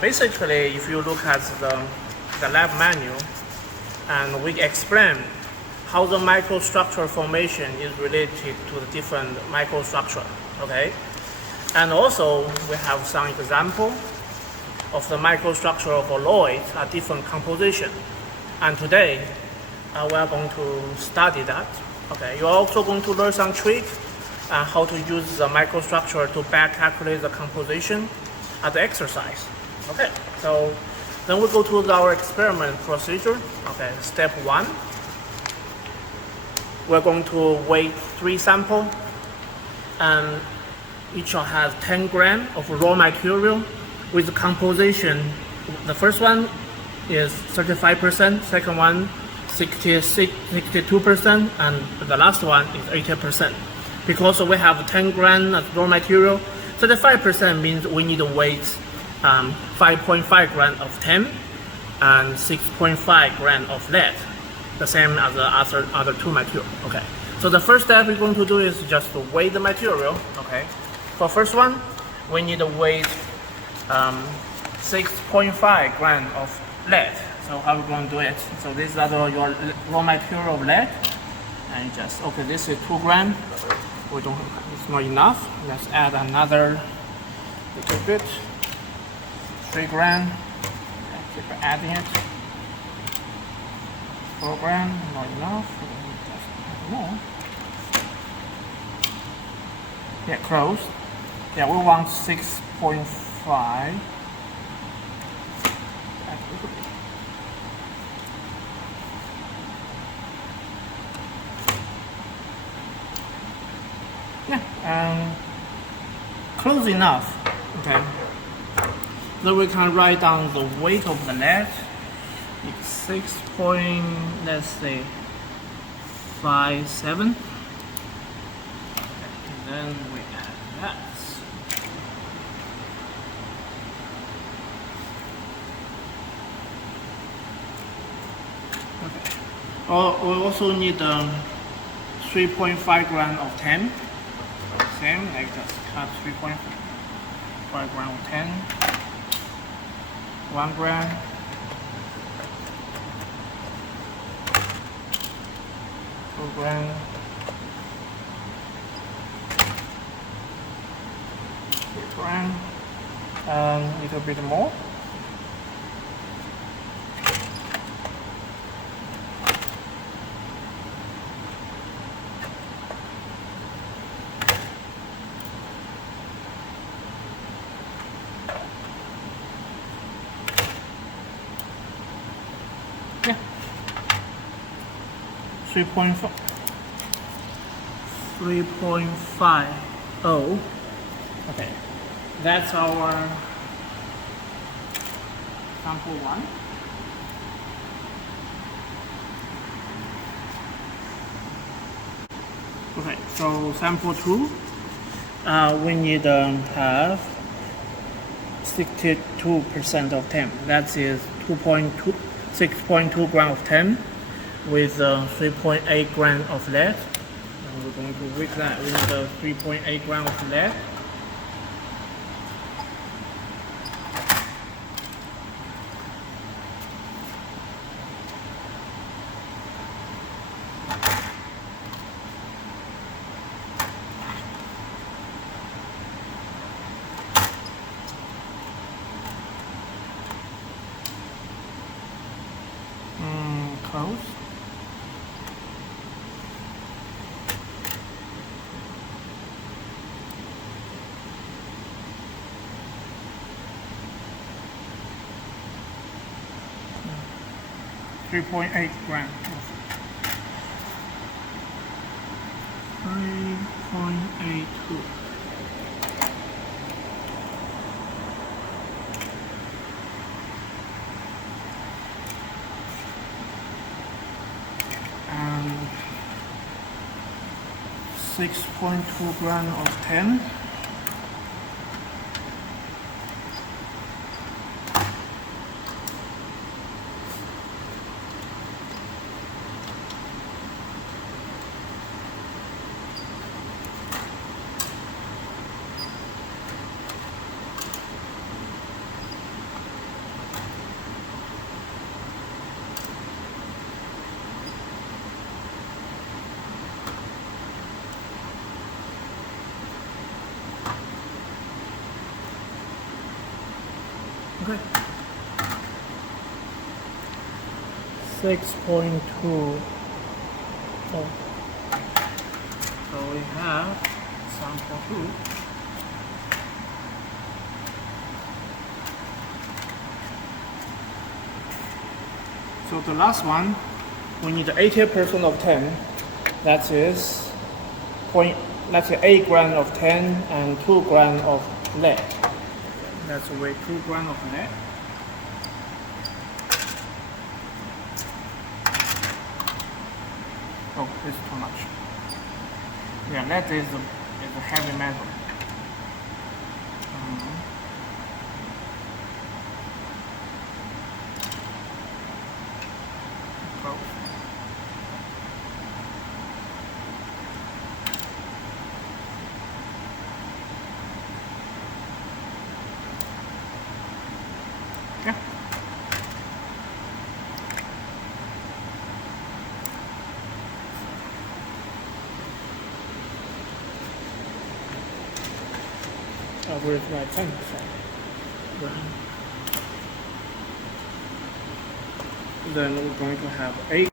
Basically, if you look at the lab manual, and we explain how the microstructure formation is related to the different microstructure, okay? And also, we have some example of the microstructure of alloys at different composition. And today, we are going to study that, okay? You're also going to learn some tricks on how to use the microstructure to back calculate the composition at the exercise, okay? So then we go to our experiment procedure, okay? Step 1. We're going to weigh 3 samples, and each one has 10 grams of raw material with the composition. The first one is 35%, second one 62%, and the last one is 80%. Because we have 10 grams of raw material, 35% means we need to weight 5.5 grams of tin and 6.5 grams of lead, the same as the other two material. Okay. So the first step we're going to do is just to weigh the material. Okay. For first one, we need to weigh 6.5 grams of lead. So how are we going to do it? So this is your raw material of lead, and just this is 2 grams. We don't. It's not enough. Let's add another little bit. 3 grams. Keep adding it. 4 grams. Not enough. Just add more. Yeah, close. Yeah, we want 6.5. Yeah, close enough. Okay. Then we can write down the weight of the lead. It's 6.57. And then we add that. Okay. We also need 3.5 grams of tin. Same, like just cut 3.5 grams of tin. 1 gram. 2 grams. 3 grams. A little bit more. Yeah. 3.5. Okay, that's our sample 1. Okay, so sample 2, we need to have 62% of tin. That is 6.2 grams of tin with 3.8 grams of lead. And we're going to weight that with 3.8 grams of lead. Close. Mm. 3.8 grams. 3.82. And 6.2 grams of tin. Okay. 6.2. Oh. So we have sample 2. So the last one, we need 80% of 10. That is let's say 8 grams of 10 and 2 grams of lead. Let's weigh 2 grams of lead. Oh, this is too much. Yeah, lead is a heavy metal. Yeah. Where's my pen? Then we're going to have 8.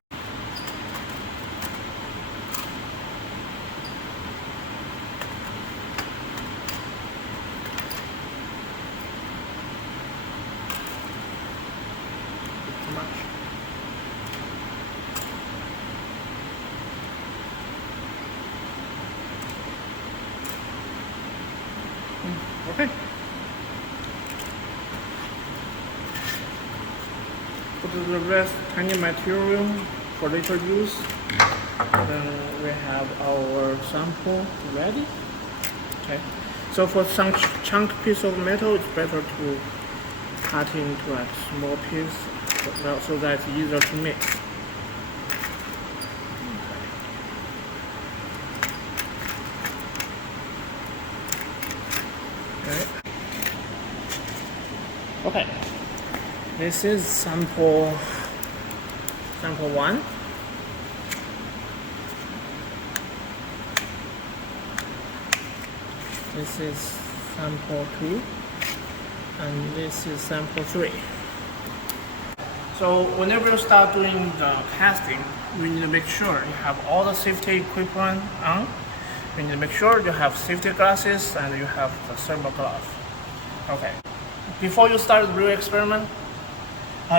Too much. Okay. Put the rest tiny material for later use. Then we have our sample ready. Okay. So for some chunk piece of metal, it's better to cut into a small piece so that it's easier to mix. Okay, this is sample 1. This is sample 2, and this is sample 3. So whenever you start doing the casting, you need to make sure you have all the safety equipment on. You need to make sure you have safety glasses and you have the thermal glove. Okay. Before you start the real experiment,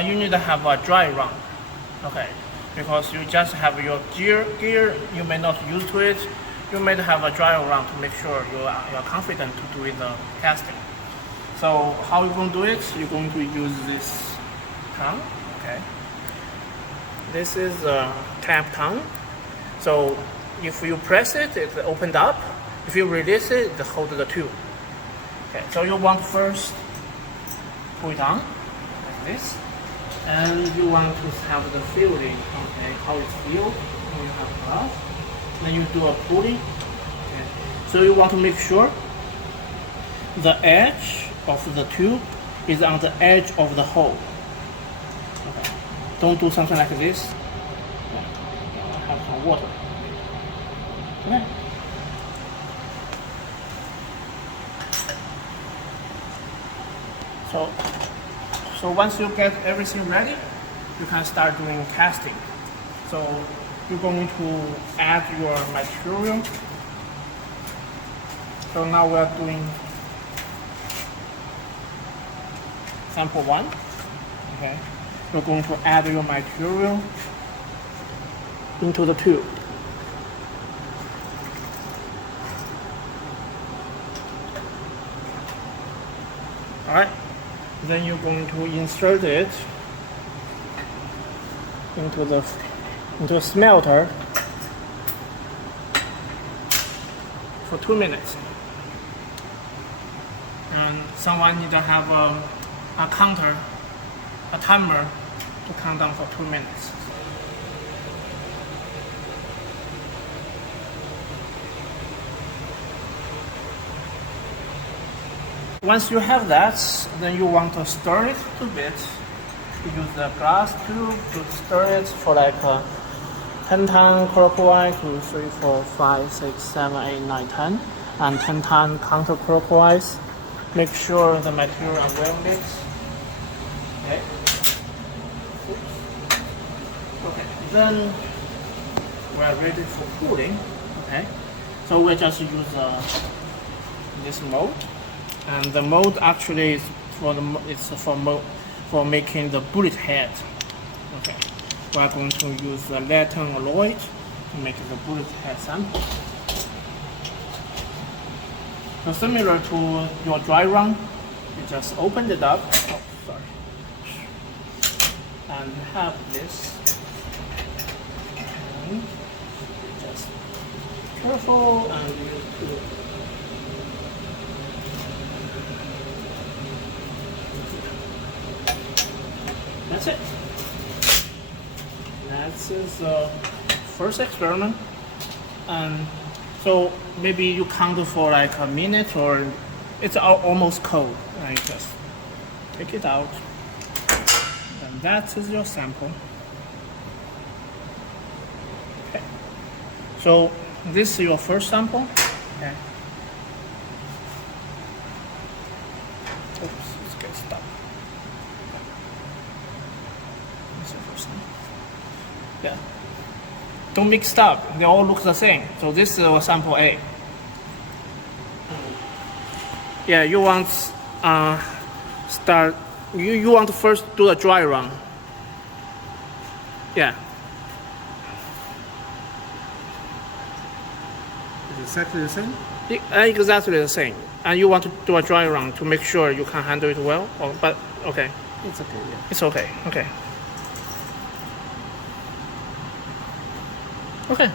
you need to have a dry run, okay? Because you just have your gear, you may not used to it. You may have a dry run to make sure you are confident to do the casting. So how you going to do it? You're going to use this tongue, okay? This is a clamp tongue. So if you press it, it opened up. If you release it, it holds the tube. Okay, so you want first pull it on like this, and you want to have the feeling, okay, how it feels when you have glove. Then you do a pulling. Okay. So you want to make sure the edge of the tube is on the edge of the hole. Okay. Don't do something like this. I have some water. Okay. So once you get everything ready, you can start doing casting. So you're going to add your material. So now we are doing sample 1. Okay. You're going to add your material into the tube. All right. Then you're going to insert it into a smelter for 2 minutes. And someone need to have a counter, a timer to count down for 2 minutes. Once you have that, then you want to stir it a bit. You use the glass tube to stir it for like 10 times clockwise, 2, 3, 4, 5, 6, 7, 8, 9, 10, and 10 times counterclockwise. Make sure the material are well mixed. Okay. Okay. Then we are ready for cooling. Okay. So we just use this mold, and the mold actually is for making the bullet head. Okay. We are going to use the latin alloy to make the bullet head sample. So similar to your dry run, you just open it up. Oh, sorry. And have this. And just careful and you do it. That's it. That's the first experiment. And so maybe you count for like a minute, or it's almost cold. And you just take it out. And that is your sample. Okay. So this is your first sample. Okay. Oops, let's get stuck. This is the first sample. Yeah. Don't mix up. They all look the same. So this is sample A. Yeah, you want start. You want to first do a dry run. Yeah. Is it exactly the same? Exactly the same. And you want to do a dry run to make sure you can handle it well. But okay. It's okay. Yeah. It's okay. Okay. Okay.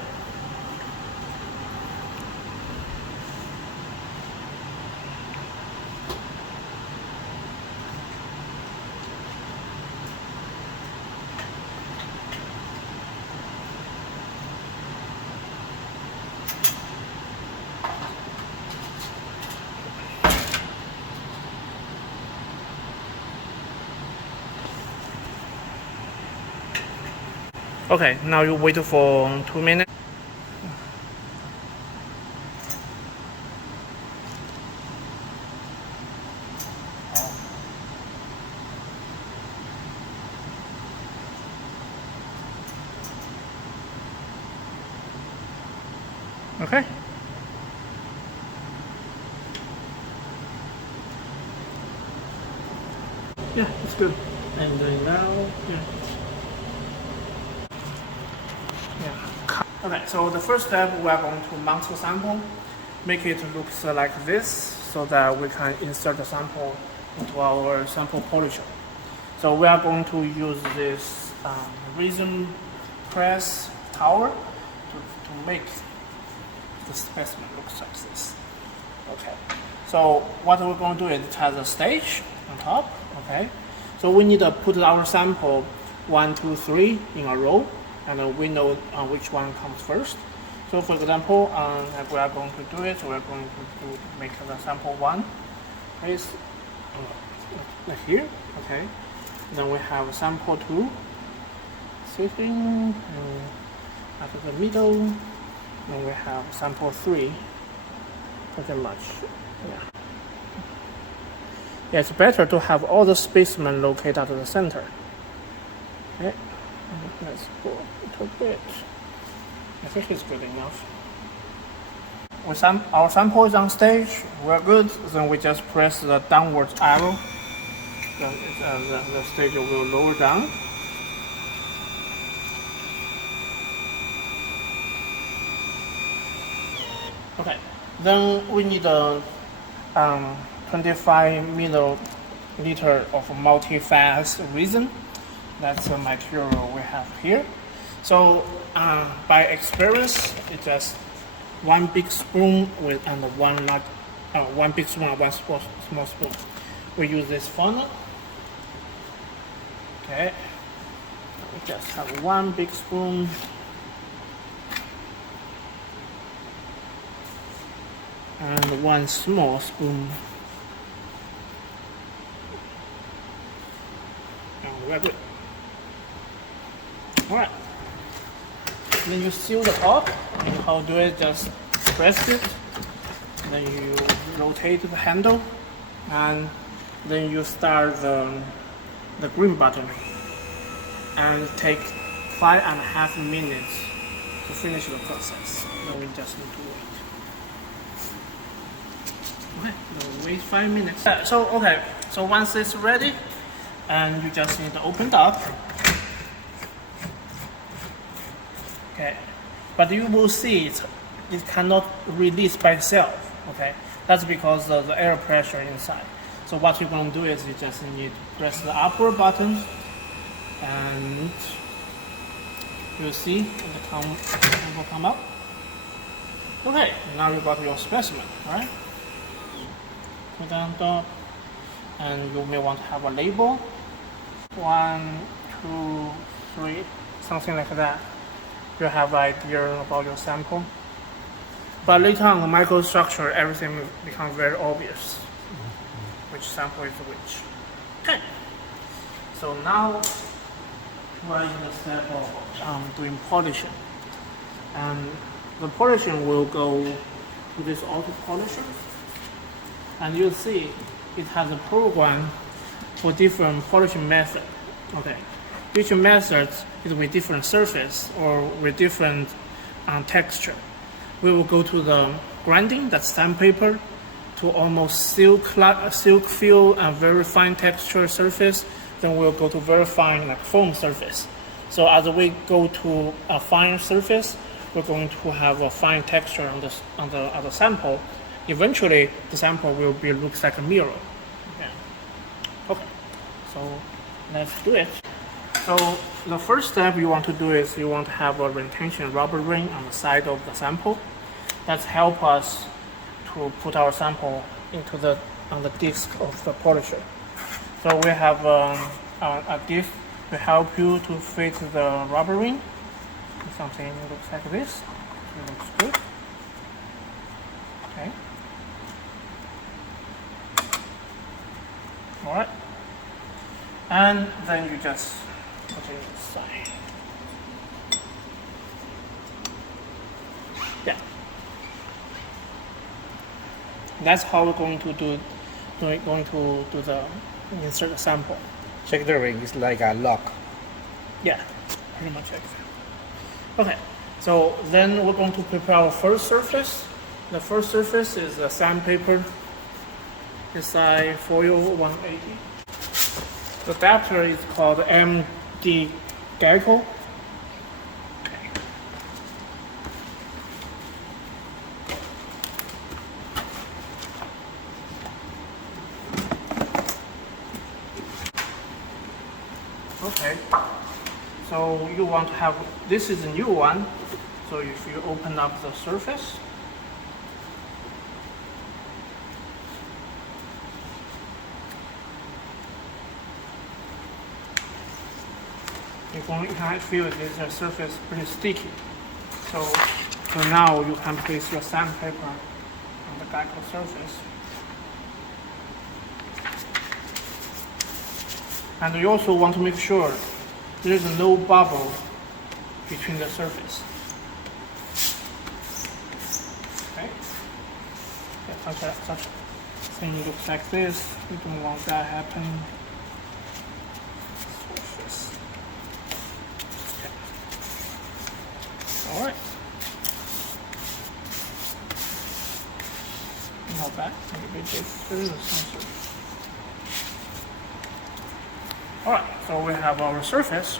Okay, now you wait for 2 minutes. Okay. Yeah, it's good. And then now, Yeah. Okay, so the first step, we are going to mount the sample, make it look like this, so that we can insert the sample into our sample polisher. So we are going to use this resin press tower to make the specimen look like this. Okay. So what we're going to do is it has a stage on top. Okay. So we need to put our sample 1, 2, 3 in a row, and we know which one comes first. So for example, we are going to do it. We're going to make the sample 1 is here. Okay. Then we have sample 2 sitting at the middle. Then we have sample 3. Pretty much. Yeah. Yeah, it's better to have all the specimen located at the center. Okay. Let's go a little bit. I think it's good enough. Our sample is on stage. We're good. Then we just press the downward arrow. Then the stage will lower down. Okay. Then we need a 25 milliliter of multi-phase resin. That's the material we have here. So by experience, it's just 1 big spoon and one big spoon and 1 small spoon. We use this funnel. Okay. We just have 1 big spoon. And 1 small spoon. And we're good. Alright. Then you seal the top. And how to do it? Just press it. Then you rotate the handle. And then you start the the green button, and take 5.5 minutes to finish the process. Then we just need to wait. Okay, we'll wait 5 minutes. So once it's ready, and you just need to open it up. Okay, but you will see it cannot release by itself. Okay, that's because of the air pressure inside. So what you're going to do is you just need to press the upper button, and you'll see it will come up. Okay, now you got your specimen, right? Put it on top, and you may want to have a label. 1, 2, 3, something like that. You have an idea about your sample. But later on, the microstructure, everything will become very obvious. Which sample is which. Okay. So now we're in the step of doing polishing. And the polishing will go to this auto polisher. And you'll see it has a program for different polishing method. Okay. Each method is with different surface or with different texture. We will go to the grinding, that's sandpaper, to almost silk feel and very fine texture surface. Then we'll go to very fine like foam surface. So as we go to a fine surface, we're going to have a fine texture on the sample. Eventually, the sample will looks like a mirror. Okay, so let's do it. So the first step you want to do is you want to have a retention rubber ring on the side of the sample. That's help us to put our sample into on the disc of the polisher. So we have a disc to help you to fit the rubber ring. Something looks like this. It looks good. Okay. All right. And then you just put it inside. Yeah. That's how we're going to do the insert the sample. Check the ring is like a lock. Yeah, pretty much like that. Okay, so then we're going to prepare our first surface. The first surface is a sandpaper, SI foil 180. The adapter is called MD Gecko. Okay, so you want to have, this is a new one, so if you open up the surface, you can feel this surface pretty sticky. So now you can place your sandpaper on the Gecko surface. And you also want to make sure there is no bubble between the surface. Okay? Such thing looks like this. We don't want that to happen. Surface. Okay. All right. Not bad. Maybe there is a sensor. Alright, so we have our surface.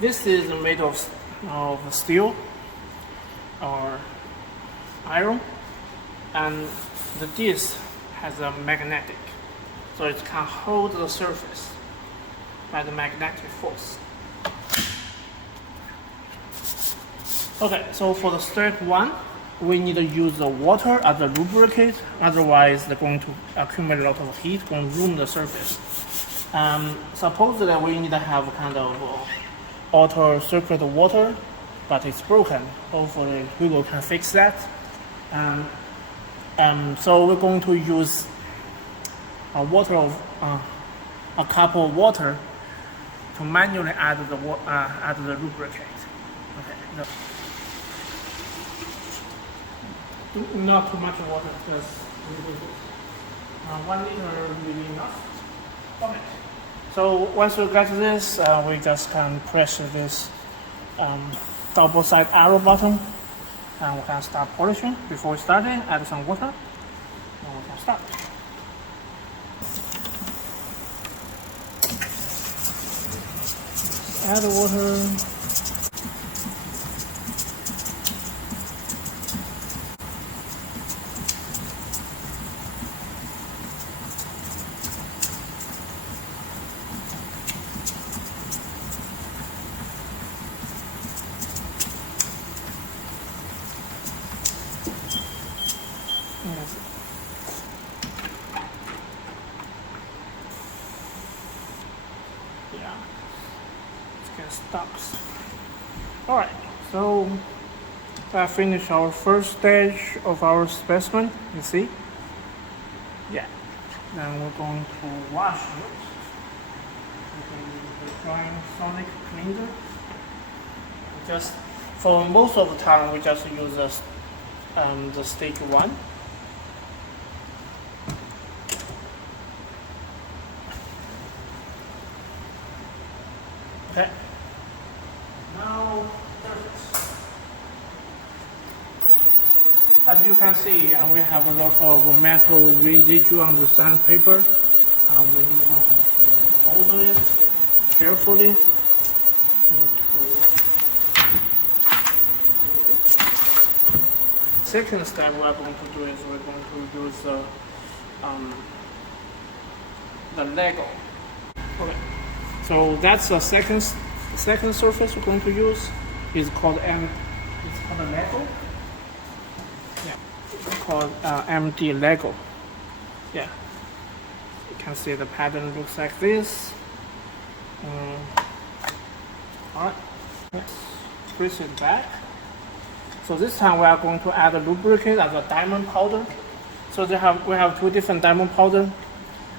This is made of steel or iron, and the disc has a magnetic, so it can hold the surface by the magnetic force. Okay, so for the step 1, we need to use the water as a lubricant, otherwise they're going to accumulate a lot of heat, going to ruin the surface. Supposedly we need to have kind of auto circuit water, but it's broken. Hopefully Google can fix that. So we're going to use a cup of water to manually add the lubricant. Okay. Not too much water, just 1 liter will be enough. Okay. So once we get this, we just can press this double side arrow button, and we can start polishing. Before we start it, add some water, and we can start. Add the water. Yeah, let's get stops. All right, so I finished our first stage of our specimen. You see? Yeah. Then we're going to wash it. We're drying sonic cleaner. Just for most of the time, we just use the stage 1. Okay. Now, as you can see, we have a lot of metal residue on the sandpaper. We want to dispose it carefully. Second step we are going to do is we're going to use the Lego. Okay. So that's the second surface we're going to use. It's called a Lego. Yeah, it's called MD Lego. Yeah, you can see the pattern looks like this. All right, let's press it back. So this time we are going to add a lubricant as a diamond powder. So we have 2 different diamond powder,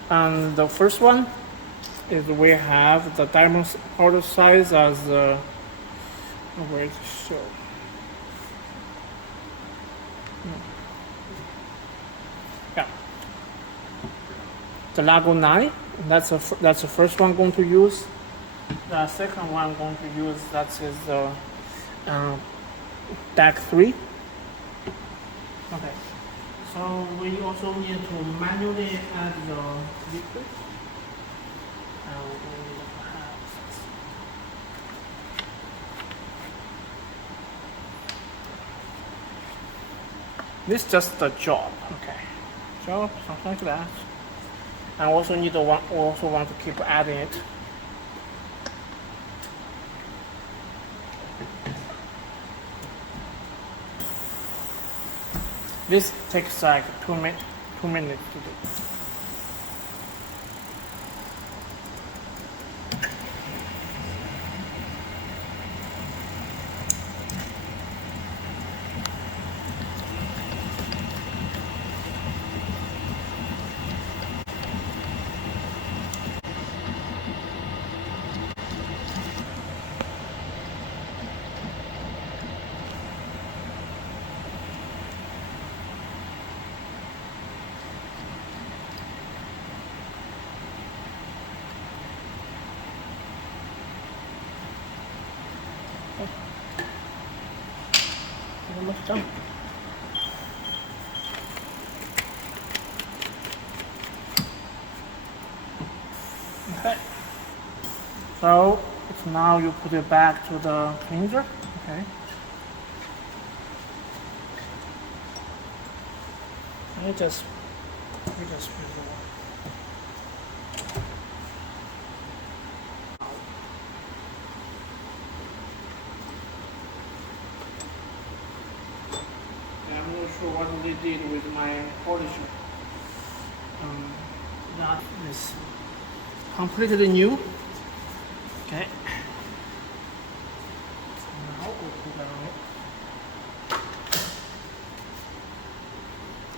and the first one is we have the diamond powder size as where is it show? Yeah, the Lago 9. That's the first one I'm going to use. The second one I'm going to use that is the DAC 3. Okay. So we also need to manually add the liquid. This is just the job, okay? Job, something like that. And also want to keep adding it. This takes like 2 minutes to do. Almost done. Okay. So now you put it back to the cleanser. Okay. We just I'm not sure what they did with my polisher. That is completely new. Okay. So now we put down.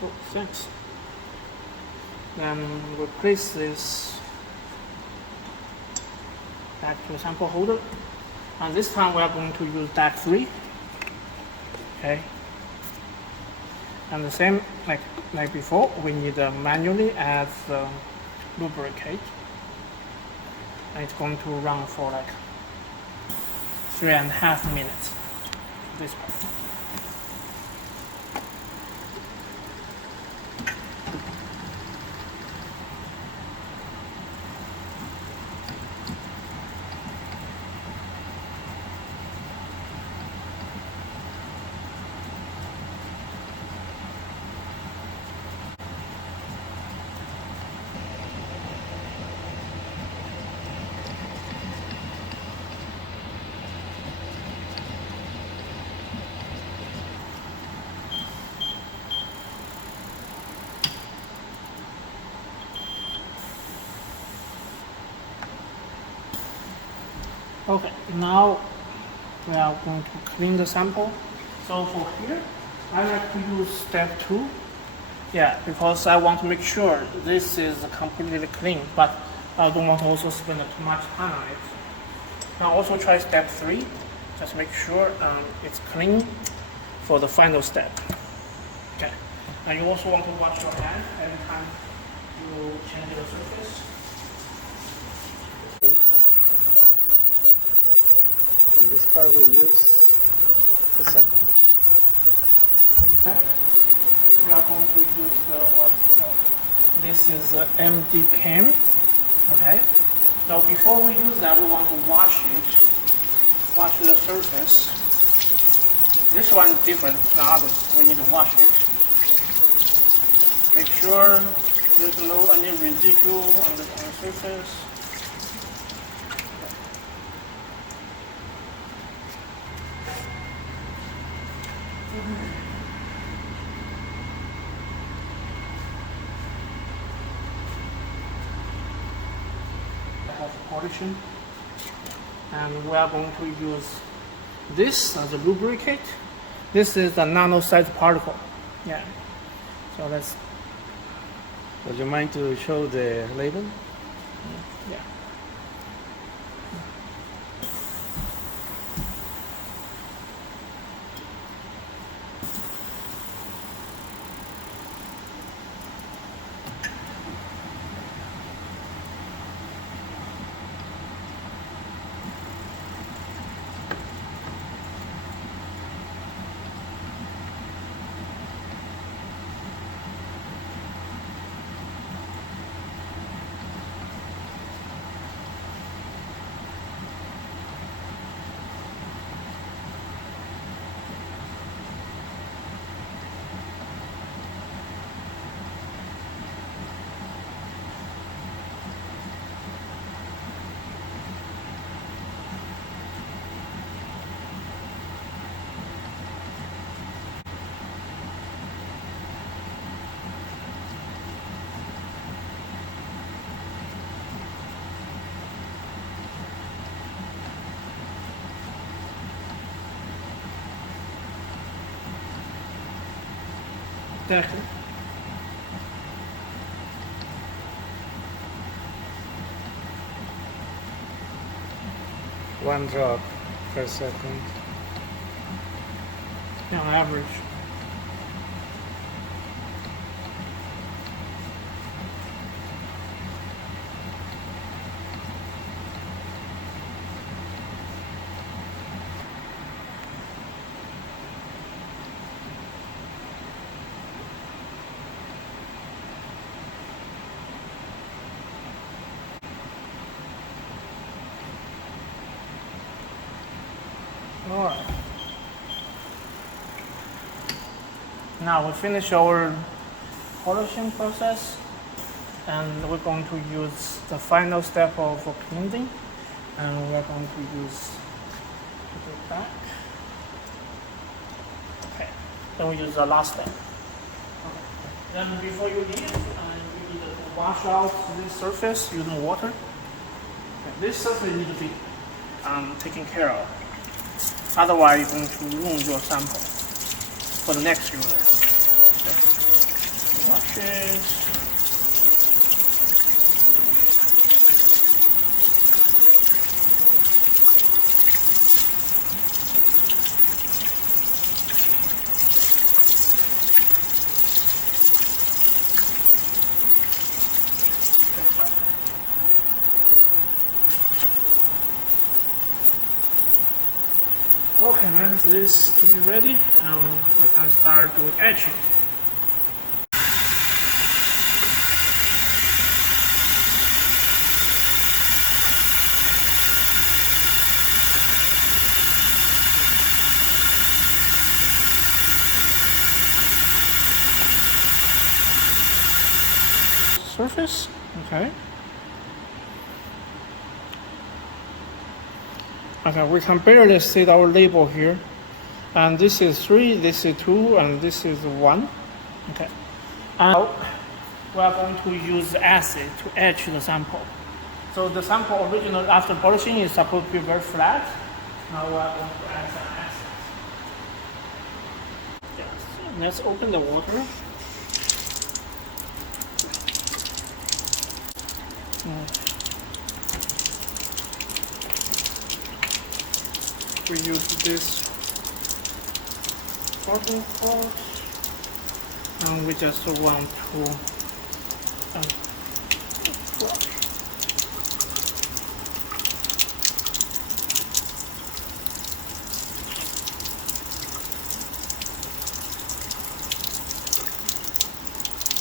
Oh, thanks. Then we place this back to the sample holder. And this time we are going to use DAC 3. Okay. And the same like before, we need to manually add the lubricant. and it's going to run for like 3.5 minutes. This part. Okay, now we are going to clean the sample. So for here, I like to use step 2. Yeah, because I want to make sure this is completely clean, but I don't want to also spend too much time on it. Now also try step 3. Just make sure it's clean for the final step. Okay, and you also want to wash your hand every time you change the surface. In this part we use the second. Okay. We are going to use this is MD cam. Okay. So before we use that, we want to wash the surface. This one is different than others. We need to wash it. Make sure there's no any residue on the surface. Polishing, and we are going to use this as a lubricant. This is a nano-sized particle. Yeah. So let's. Would you mind to show the label? Yeah. Exactly. One drop per second. Yeah, on average. All right. Now we finish our polishing process, and we're going to use the final step of cleansing, and we're going to use it back. Okay. Then we use the last step. Okay. Then before you leave, you need to wash out this surface using water. Okay. This surface needs to be taken care of. Otherwise, you're going to ruin your sample for the next user. Wash it. and this to be ready, and we can start doing etching. Surface, okay. Okay, we can barely see our label here. And this is 3, this is 2, and this is 1. Okay. And we are going to use acid to etch the sample. So the sample originally after polishing is supposed to be very flat. Now we are going to add some acid. Yes. Let's open the water. We use this bottle pot, and we just want to brush.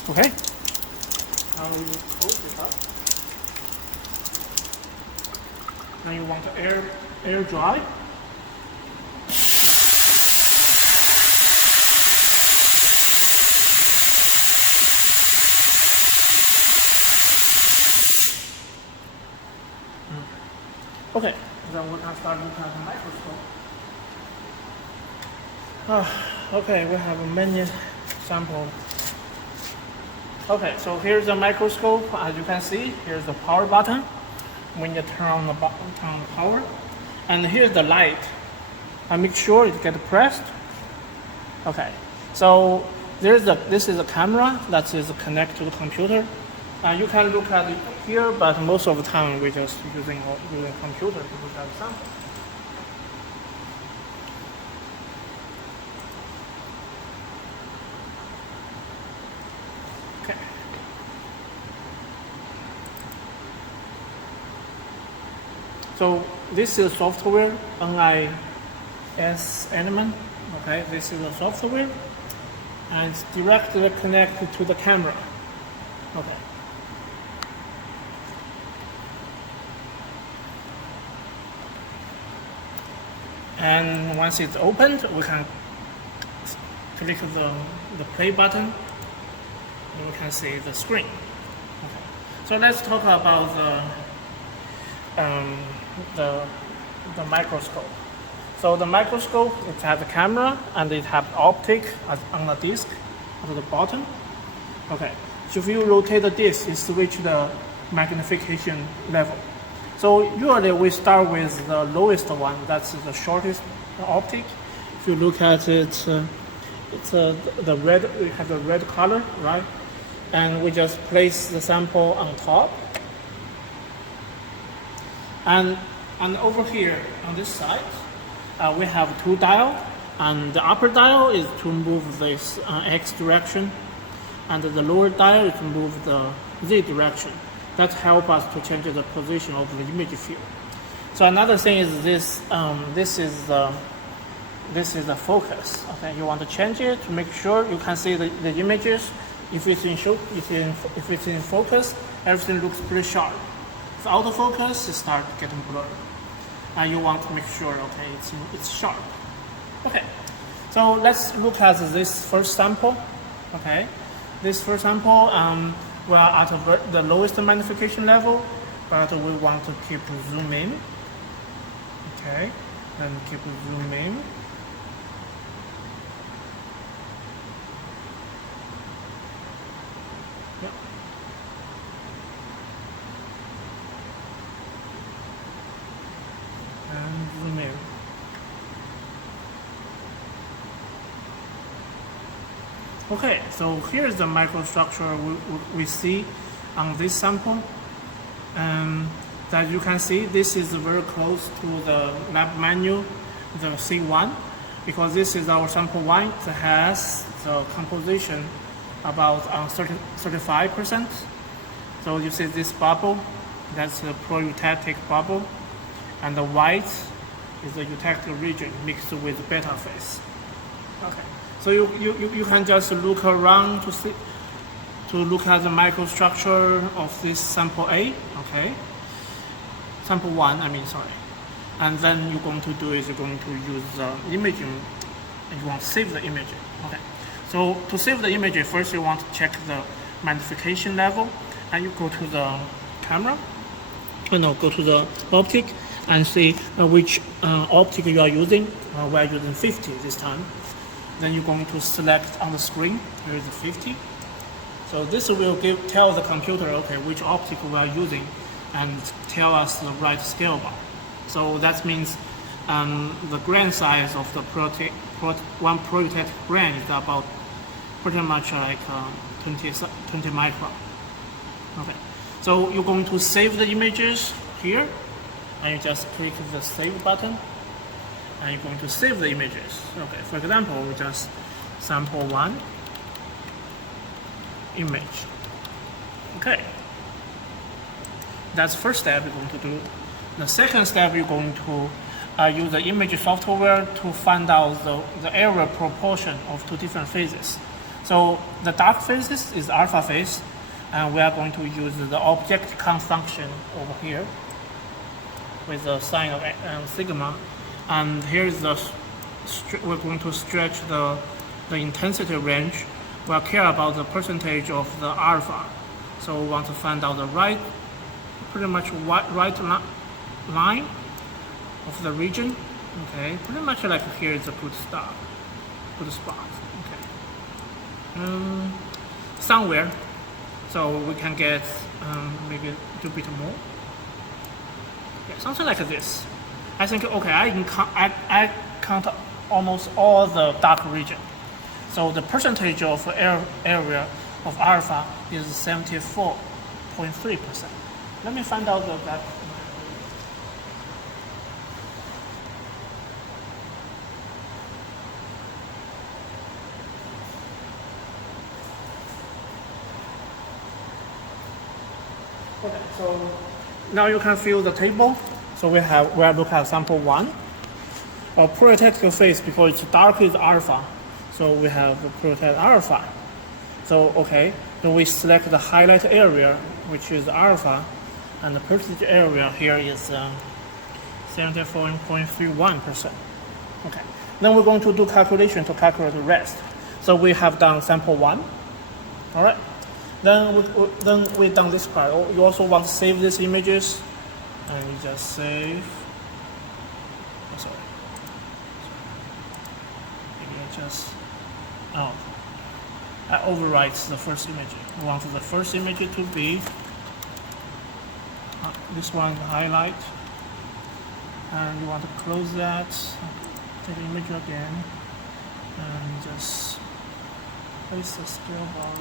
Okay, now we will close it up. Now you want to air dry. Okay, then we can start looking at the microscope. Okay, we have many samples. Okay, so here's the microscope. As you can see, here's the power button. When you turn on the power, and here's the light. I make sure it gets pressed. Okay, so this is a camera that is connected to the computer. You can look at it here, but most of the time we're just using computer to look at the sample. Okay. So this is software, NIS element. Okay, this is the software, and it's directly connected to the camera. Okay. And once it's opened, we can click the play button, and we can see the screen. Okay. So let's talk about the microscope. So the microscope, it has a camera and it has optic on the disc at the bottom. Okay. So if you rotate the disc, it switches the magnification level. So usually we start with the lowest one, that's the shortest optic. If you look at it, it's the red, we have the red color, right? And we just place the sample on top. And over here on this side, we have 2 dials, and the upper dial is to move this X direction, and the lower dial is to move the Z direction. That helps us to change the position of the image field. So another thing is this. This is the focus. Okay, you want to change it to make sure you can see the images. If it's in focus, everything looks pretty sharp. If out of focus, it starts getting blurred. And you want to make sure, okay, it's sharp. Okay, so let's look at this first sample. Okay, this first sample. We are at the lowest magnification level, but we want to keep zoom in. Okay, and keep zoom in. Yeah. And zoom in. Okay, so here's the microstructure we see on this sample. That you can see, this is very close to the lab manual, the C1, because this is our sample 1 that has the composition about 35%. So you see this bubble, that's the eutectic bubble, and the white is the eutectic region mixed with beta phase. Okay, so you can just look around to see, to look at the microstructure of this sample A, okay? Sample 1, I mean, sorry. And then you're going to do is you're going to use the imaging, and you want to save the image, okay? So to save the image, first you want to check the magnification level, and you go to the camera, go to the optic, and see which optic you are using. We are using 50 this time. Then you're going to select on the screen, here is the 50. So this will tell the computer, okay, which optic we are using, and tell us the right scale bar. So that means the grain size of the one prototype grain is about pretty much like 20 micron. Okay, so you're going to save the images here, and you just click the save button, and you're going to save the images. Okay, for example, we just sample 1 image. Okay, that's the first step you're going to do. The second step, you're going to use the image software to find out the area proportion of two different phases. So the dark phases is alpha phase, and we are going to use the object count function over here with the sign of sigma. And here is we're going to stretch the intensity range. We'll care about the percentage of the alpha. So we want to find out the pretty much right line of the region. Okay, pretty much like here is a good spot. Okay, somewhere, so we can get maybe a little bit more. Yeah, something like this. I think okay. I count almost all the dark region. So the percentage of area of alpha is 74.3%. Let me find out that. Okay, so now you can fill the table. So we are looking at sample 1. Our prototypical phase, because it's dark is alpha. So we have the prototype alpha. So okay, then we select the highlight area, which is alpha, and the percentage area here is 74.31%. Okay, then we're going to do calculation to calculate the rest. So we have done sample 1. All right, then we done this part. You also want to save these images, and you just save. Oh, sorry. Maybe I just. Oh, I overwrite the first image. We want the first image to be this one to highlight, and you want to close that. Take the image again, and just place the scale bar.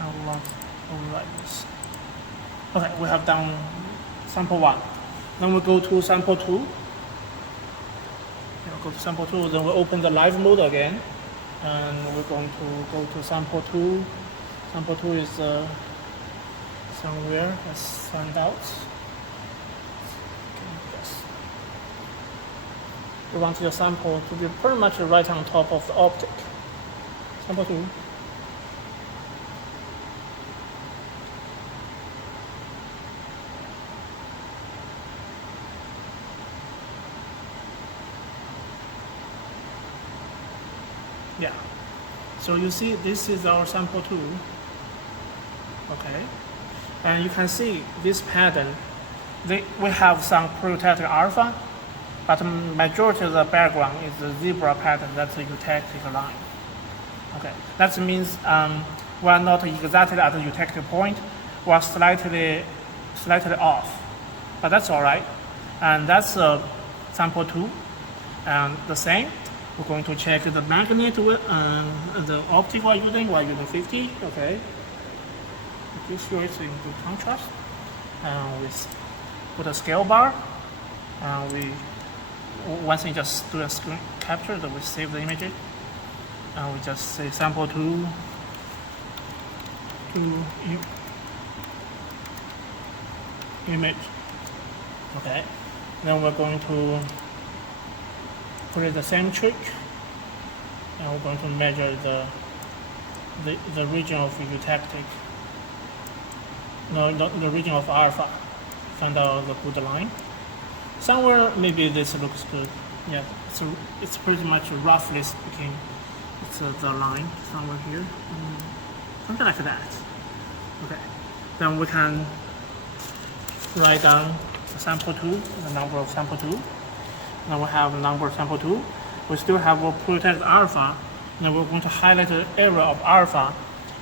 I want to overwrite this. Okay, we have done sample 1. Then we go to sample 2. Go to sample 2, then we open the live mode again, and we're going to go to sample 2. Sample 2 is somewhere. Let's find out. Okay, yes. We want your sample to be pretty much right on top of the optic. Sample 2. Yeah, so you see this is our sample 2, okay, and you can see this pattern, we have some prototypic alpha, but majority of the background is the zebra pattern, that's a eutectic line. Okay, that means we are not exactly at the eutectic point, we are slightly off, but that's all right, and that's sample 2, and the same. We're going to check the magnet, the optic we're using 50, okay. Make sure it's in good contrast. We put a scale bar, and once we just do a screen capture, then we save the image, and we just say sample 2 image. Okay, then we're going to put it the same trick, and we're going to measure the region of eutectic. No, the region of alpha. Find out the good line. Somewhere maybe this looks good. Yeah, it's pretty much roughly speaking, it's the line somewhere here, something like that. Okay, then we can write down the sample 2, the number of sample 2. Then we have the number of sample 2. We still have a protected alpha. Then we're going to highlight the area of alpha,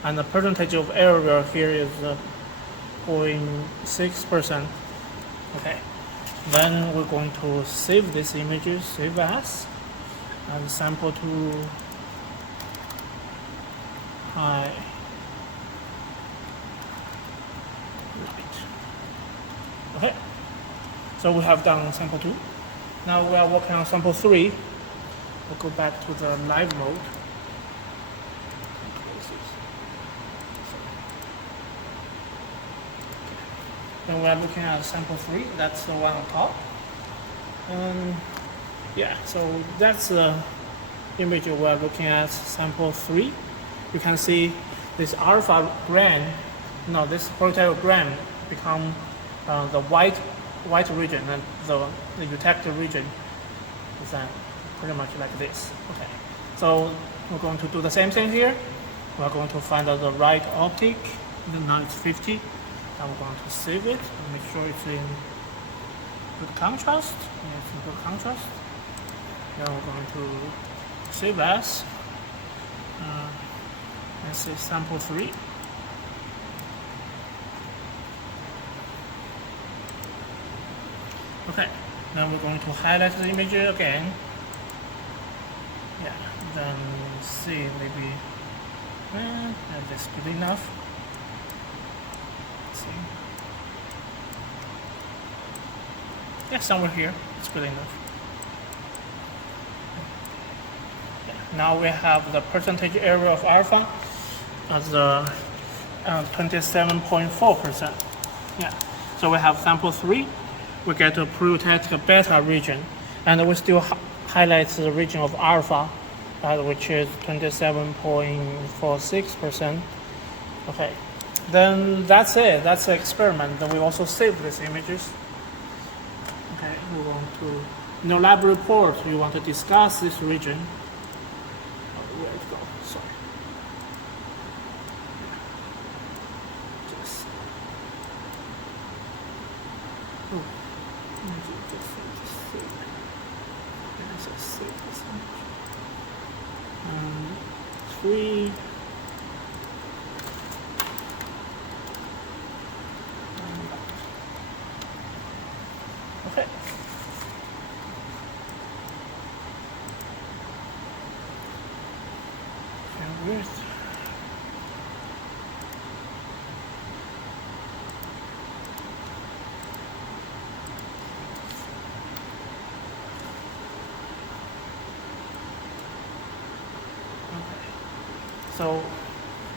and the percentage of area here is 0.6%. Okay, then we're going to save these images, save as, and sample 2 highlight. Okay, so we have done sample 2. Now we are working on sample 3. We'll go back to the live mode. Then we are looking at sample 3. That's the one on top. Yeah, so that's the image we are looking at, sample 3. You can see this alpha grain, no, this proteogram become the white region, and the eutectic region is pretty much like this. Okay, so we're going to do the same thing here. We're going to find out the right optic. Now it's 50. And we're going to save it and make sure it's in good contrast. Yeah, it's in good contrast. Then we're going to save as. Let's say sample 3. Okay, now we're going to highlight the image again. Yeah, then see maybe that's good enough. Let's see. Yeah, somewhere here, it's good enough. Yeah, now we have the percentage area of alpha as 27.4%. Yeah, so we have sample 3. We get a protected beta region, and we still highlight the region of alpha, which is 27.46%. Okay, then that's it. That's the experiment. Then we also save these images. Okay, we want to, in the lab report, we want to discuss this region. Oh, where it go? Sorry. Just. Oh. Just save this image. 3. Okay. And where's So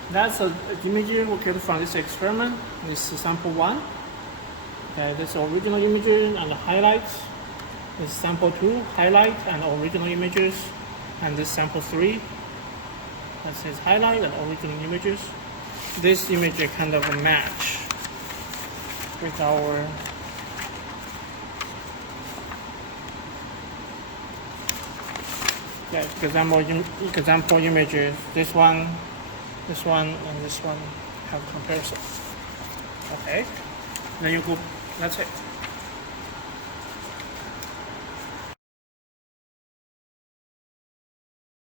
that's the image we get from this experiment. This is sample 1. Okay, this is original images and highlights. This is sample 2, highlight and original images. And this sample 3. That says highlight and original images. This image is kind of a match with our example images. This one, and this one have comparison. Okay, then you go. That's it.